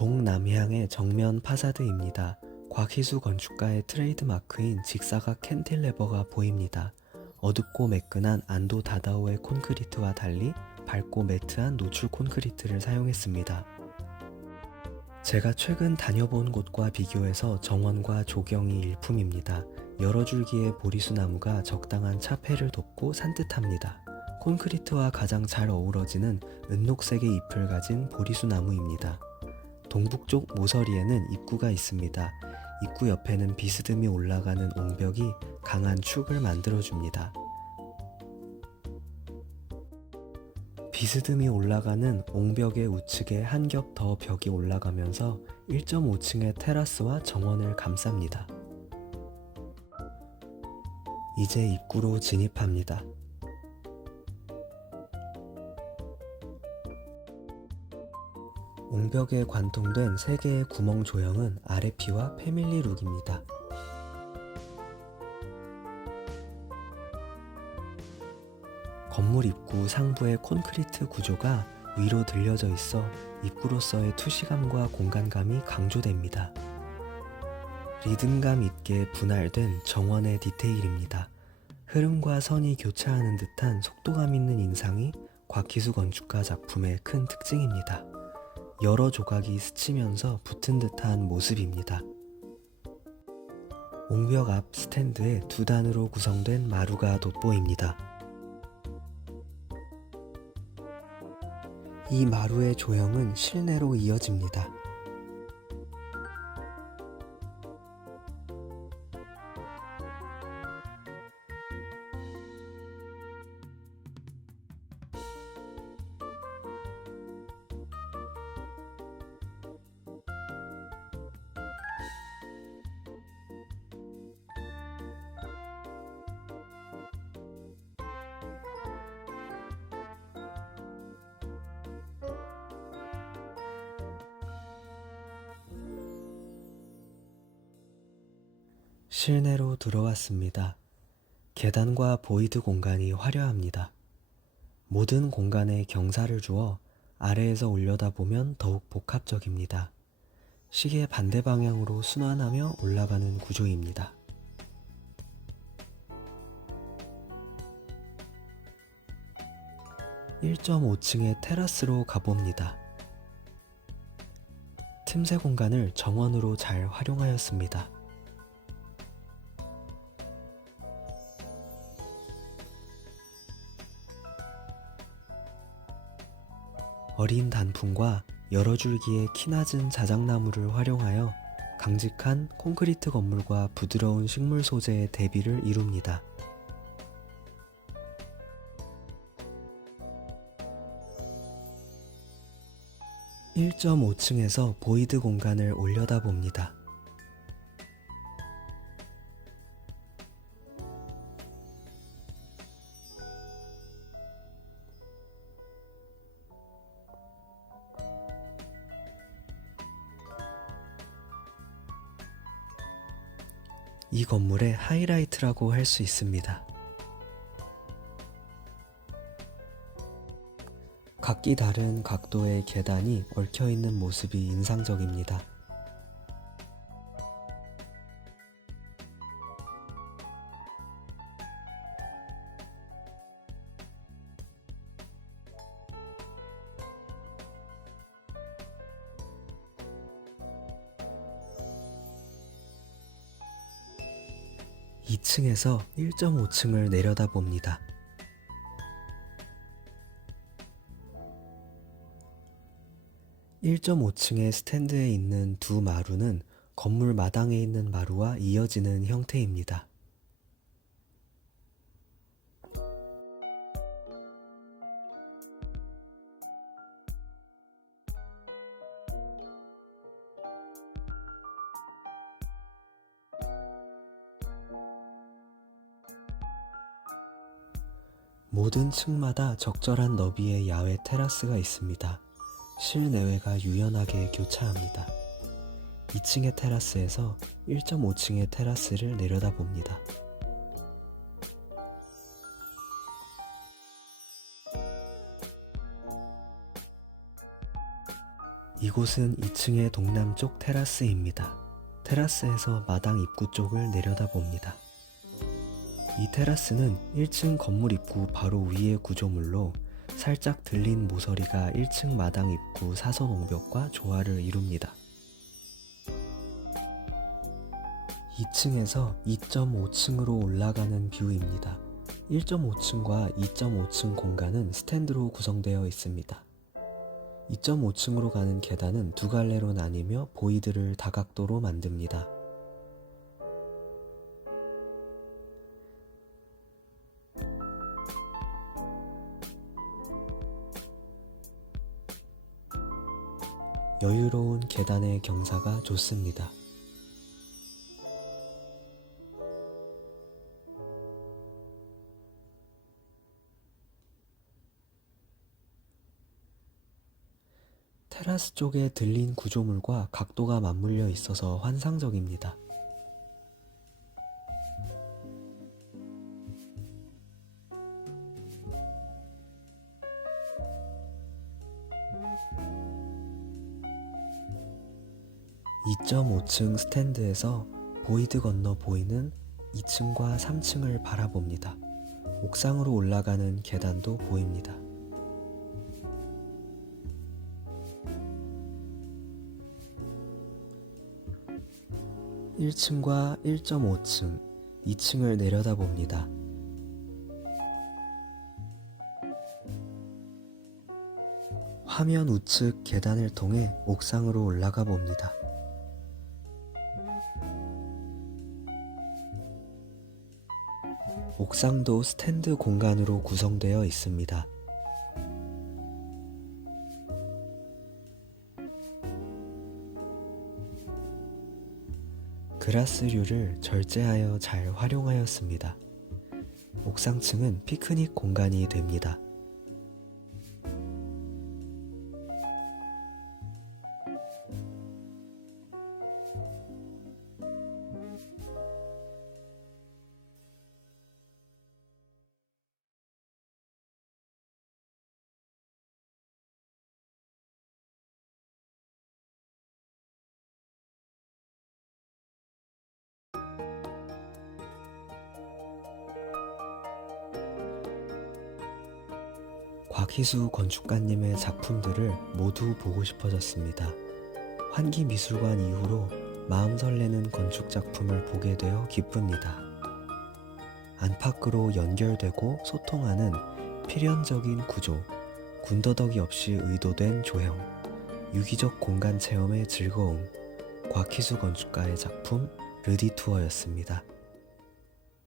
동남향의 정면 파사드입니다. 곽희수 건축가의 트레이드 마크인 직사각 캔틸레버가 보입니다. 어둡고 매끈한 안도 다다오의 콘크리트와 달리 밝고 매트한 노출 콘크리트를 사용했습니다. 제가 최근 다녀본 곳과 비교해서 정원과 조경이 일품입니다. 여러 줄기의 보리수 나무가 적당한 차폐를 돕고 산뜻합니다. 콘크리트와 가장 잘 어우러지는 은녹색의 잎을 가진 보리수 나무입니다. 동북쪽 모서리에는 입구가 있습니다. 입구 옆에는 비스듬히 올라가는 옹벽이 강한 축을 만들어줍니다. 비스듬히 올라가는 옹벽의 우측에 한 겹 더 벽이 올라가면서 1.5층의 테라스와 정원을 감쌉니다. 이제 입구로 진입합니다. 옹벽에 관통된 세 개의 구멍 조형은 아레피와 패밀리 룩입니다. 건물 입구 상부의 콘크리트 구조가 위로 들려져 있어 입구로서의 투시감과 공간감이 강조됩니다. 리듬감 있게 분할된 정원의 디테일입니다. 흐름과 선이 교차하는 듯한 속도감 있는 인상이 곽희수 건축가 작품의 큰 특징입니다. 여러 조각이 스치면서 붙은 듯한 모습입니다. 옹벽 앞 스탠드에 두 단으로 구성된 마루가 돋보입니다. 이 마루의 조형은 실내로 이어집니다. 실내로 들어왔습니다. 계단과 보이드 공간이 화려합니다. 모든 공간에 경사를 주어 아래에서 올려다보면 더욱 복합적입니다. 시계 반대 방향으로 순환하며 올라가는 구조입니다. (1.5층의) 테라스로 가봅니다. 틈새 공간을 정원으로 잘 활용하였습니다. 어린 단풍과 여러 줄기의 키 낮은 자작나무를 활용하여 강직한 콘크리트 건물과 부드러운 식물 소재의 대비를 이룹니다. (1.5층에서) 보이드 공간을 올려다 봅니다. 이 건물의 하이라이트라고 할 수 있습니다. 각기 다른 각도의 계단이 얽혀 있는 모습이 인상적입니다. (2층에서) (1.5층을) 내려다 봅니다. (1.5층의) 스탠드에 있는 두 마루는 건물 마당에 있는 마루와 이어지는 형태입니다. 모든 층마다 적절한 너비의 야외 테라스가 있습니다. 실내외가 유연하게 교차합니다. 2층의 테라스에서 1.5층의 테라스를 내려다봅니다. 이곳은 2층의 동남쪽 테라스입니다. 테라스에서 마당 입구 쪽을 내려다 봅니다. 이 테라스는 1층 건물 입구 바로 위의 구조물로 살짝 들린 모서리가 1층 마당 입구 사선 옹벽과 조화를 이룹니다. 2층에서 2.5층으로 올라가는 뷰입니다. 1.5층과 2.5층 공간은 스탠드로 구성되어 있습니다. 2.5층으로 가는 계단은 두 갈래로 나뉘며 보이드를 다각도로 만듭니다. 여유로운 계단의 경사가 좋습니다. 테라스 쪽에 들린 구조물과 각도가 맞물려 있어서 환상적입니다. (2.5층) 스탠드에서 보이드 건너 보이는 2층과 3층을 바라봅니다. 옥상으로 올라가는 계단도 보입니다. 1층과 1.5층, 2층을 내려다 봅니다. 화면 우측 계단을 통해 옥상으로 올라가 봅니다. 옥상도 스탠드 공간으로 구성되어 있습니다. 그라스류를 절제하여 잘 활용하였습니다. 옥상층은 피크닉 공간이 됩니다. 곽희수 건축가님의 작품들을 모두 보고 싶어졌습니다. 환기미술관 이후로 마음 설레는 건축 작품을 보게 되어 기쁩니다. 안팎으로 연결되고 소통하는 필연적인 구조, 군더더기 없이 의도된 조형, 유기적 공간 체험의 즐거움, 곽희수 건축가의 작품 르디 투어였습니다.